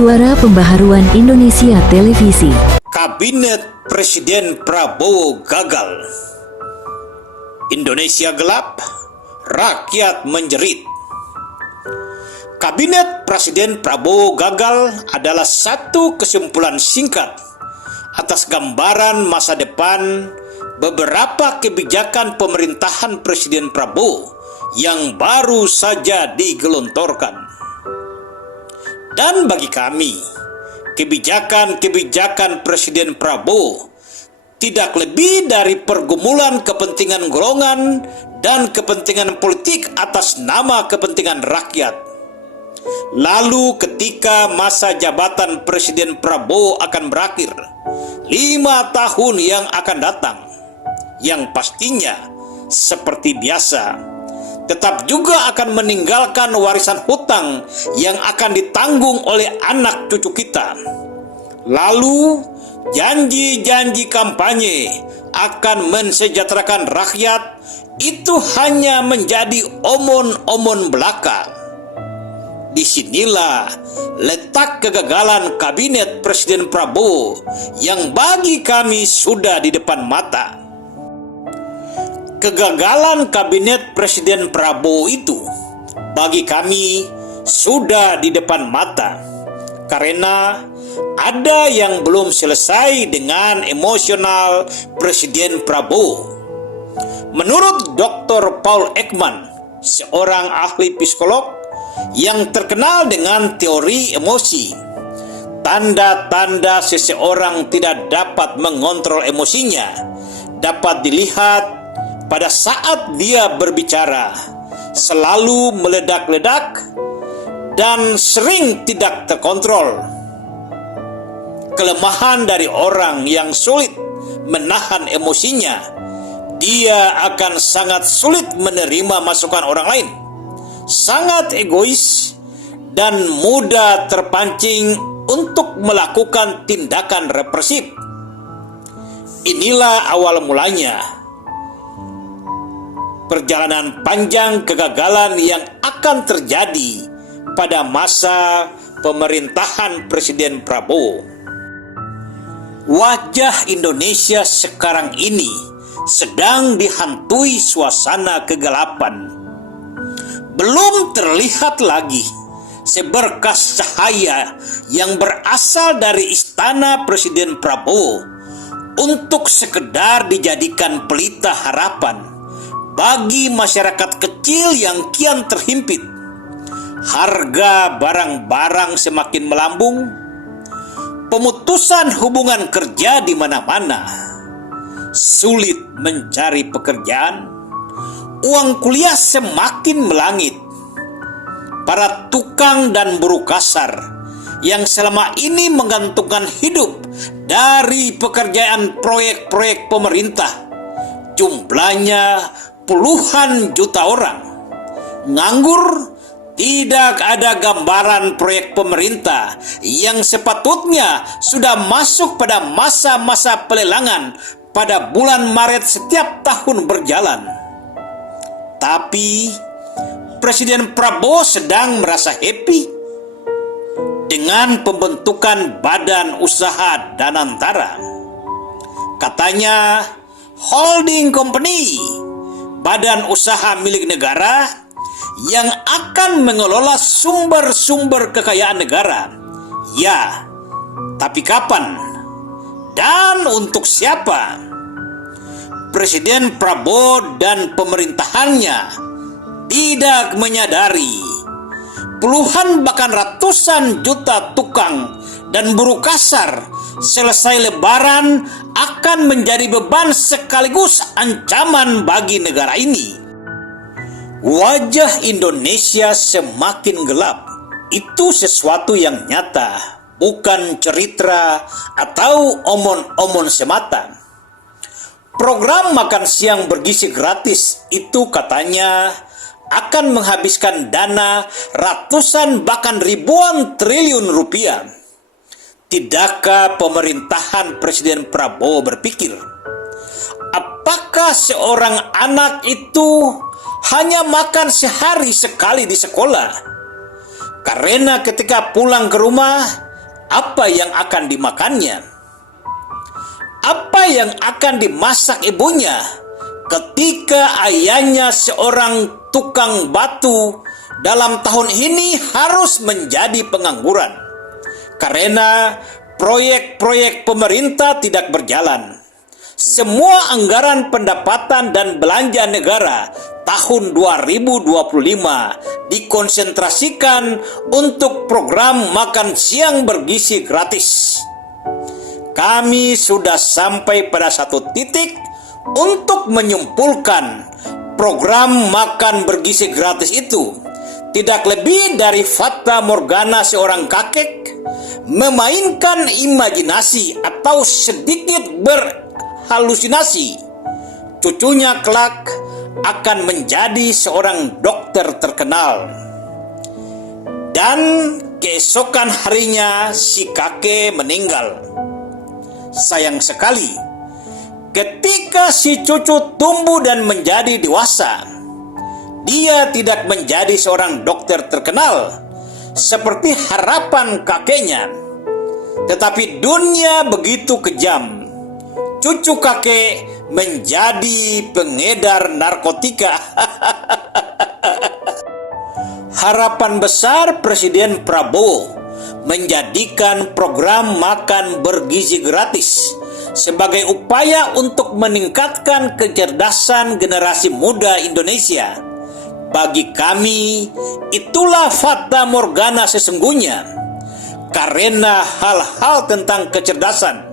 Suara Pembaharuan Indonesia Televisi. Kabinet Presiden Prabowo gagal. Indonesia gelap, rakyat menjerit. Kabinet Presiden Prabowo gagal adalah satu kesimpulan singkat atas gambaran masa depan beberapa kebijakan pemerintahan Presiden Prabowo yang baru saja digelontorkan. Dan bagi kami, kebijakan-kebijakan Presiden Prabowo tidak lebih dari pergumulan kepentingan golongan dan kepentingan politik atas nama kepentingan rakyat. Lalu ketika masa jabatan Presiden Prabowo akan berakhir, 5 tahun yang akan datang, yang pastinya seperti biasa tetap juga akan meninggalkan warisan hutang yang akan ditanggung oleh anak cucu kita. Lalu janji-janji kampanye akan mensejahterakan rakyat itu hanya menjadi omon-omon belaka. Disinilah letak kegagalan kabinet Presiden Prabowo yang bagi kami sudah di depan mata. Kegagalan kabinet Presiden Prabowo itu bagi kami sudah di depan mata karena ada yang belum selesai dengan emosional Presiden Prabowo. Menurut Dr. Paul Ekman, seorang ahli psikolog yang terkenal dengan teori emosi, tanda-tanda seseorang tidak dapat mengontrol emosinya dapat dilihat pada saat dia berbicara, selalu meledak-ledak dan sering tidak terkontrol. Kelemahan dari orang yang sulit menahan emosinya, dia akan sangat sulit menerima masukan orang lain, sangat egois, dan mudah terpancing untuk melakukan tindakan represif. Inilah awal mulanya perjalanan panjang kegagalan yang akan terjadi pada masa pemerintahan Presiden Prabowo. Wajah Indonesia sekarang ini sedang dihantui suasana kegelapan. Belum terlihat lagi seberkas cahaya yang berasal dari istana Presiden Prabowo untuk sekedar dijadikan pelita harapan bagi masyarakat kecil yang kian terhimpit. Harga barang-barang semakin melambung, pemutusan hubungan kerja di mana-mana, sulit mencari pekerjaan, uang kuliah semakin melangit. Para tukang dan buruh kasar yang selama ini menggantungkan hidup dari pekerjaan proyek-proyek pemerintah, jumlahnya puluhan juta orang. Nganggur, tidak ada gambaran proyek pemerintah yang sepatutnya sudah masuk pada masa-masa pelelangan pada bulan Maret setiap tahun berjalan. Tapi Presiden Prabowo sedang merasa happy dengan pembentukan Badan Usaha Danantara. Katanya holding company, badan usaha milik negara yang akan mengelola sumber-sumber kekayaan negara. Ya, tapi kapan? Dan untuk siapa? Presiden Prabowo dan pemerintahannya tidak menyadari puluhan bahkan ratusan juta tukang dan buruh kasar selesai Lebaran akan menjadi beban sekaligus ancaman bagi negara ini. Wajah Indonesia semakin gelap. Itu sesuatu yang nyata, bukan cerita atau omon-omon semata. Program makan siang bergizi gratis itu katanya akan menghabiskan dana ratusan bahkan ribuan triliun rupiah. Tidakkah pemerintahan Presiden Prabowo berpikir, apakah seorang anak itu hanya makan sehari sekali di sekolah? Karena ketika pulang ke rumah, apa yang akan dimakannya? Apa yang akan dimasak ibunya ketika ayahnya seorang tukang batu dalam tahun ini harus menjadi pengangguran karena proyek-proyek pemerintah tidak berjalan? Semua anggaran pendapatan dan belanja negara tahun 2025 dikonsentrasikan untuk program makan siang bergizi gratis. Kami sudah sampai pada satu titik untuk menyimpulkan program makan bergizi gratis itu tidak lebih dari fata morgana seorang kakek memainkan imajinasi atau sedikit berhalusinasi. Cucunya kelak akan menjadi seorang dokter terkenal. Dan keesokan harinya si kakek meninggal. Sayang sekali, ketika si cucu tumbuh dan menjadi dewasa, dia tidak menjadi seorang dokter terkenal seperti harapan kakeknya. Tetapi dunia begitu kejam. Cucu kakek menjadi pengedar narkotika. Harapan besar Presiden Prabowo menjadikan program makan bergizi gratis sebagai upaya untuk meningkatkan kecerdasan generasi muda Indonesia. Bagi kami, itulah fata morgana sesungguhnya, karena hal-hal tentang kecerdasan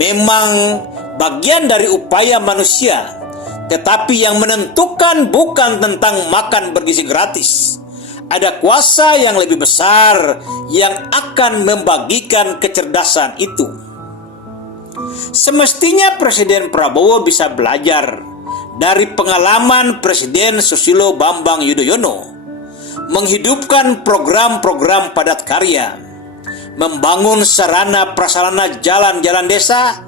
memang bagian dari upaya manusia, tetapi yang menentukan bukan tentang makan bergizi gratis. Ada kuasa yang lebih besar yang akan membagikan kecerdasan itu. Semestinya Presiden Prabowo bisa belajar dari pengalaman Presiden Susilo Bambang Yudhoyono, menghidupkan program-program padat karya, membangun sarana prasarana jalan-jalan desa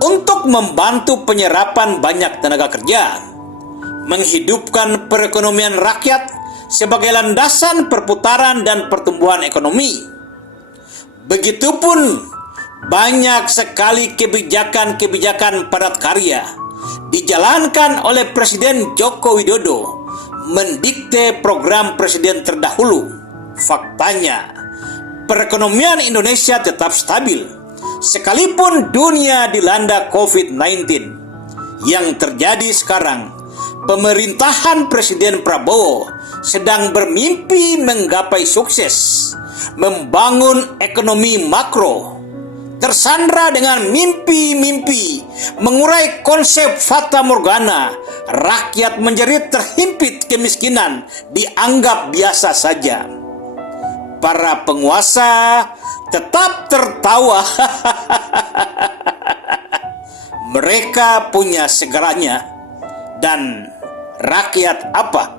untuk membantu penyerapan banyak tenaga kerja, menghidupkan perekonomian rakyat sebagai landasan perputaran dan pertumbuhan ekonomi. Begitupun banyak sekali kebijakan-kebijakan padat karya dijalankan oleh Presiden Joko Widodo mendikte program presiden terdahulu. Faktanya, perekonomian Indonesia tetap stabil sekalipun dunia dilanda COVID-19. Yang terjadi sekarang, pemerintahan Presiden Prabowo sedang bermimpi menggapai sukses, membangun ekonomi makro, tersandra dengan mimpi-mimpi, mengurai konsep fata morgana, rakyat menjerit terhimpit kemiskinan, dianggap biasa saja. Para penguasa tetap tertawa. Mereka punya segalanya, dan rakyat apa?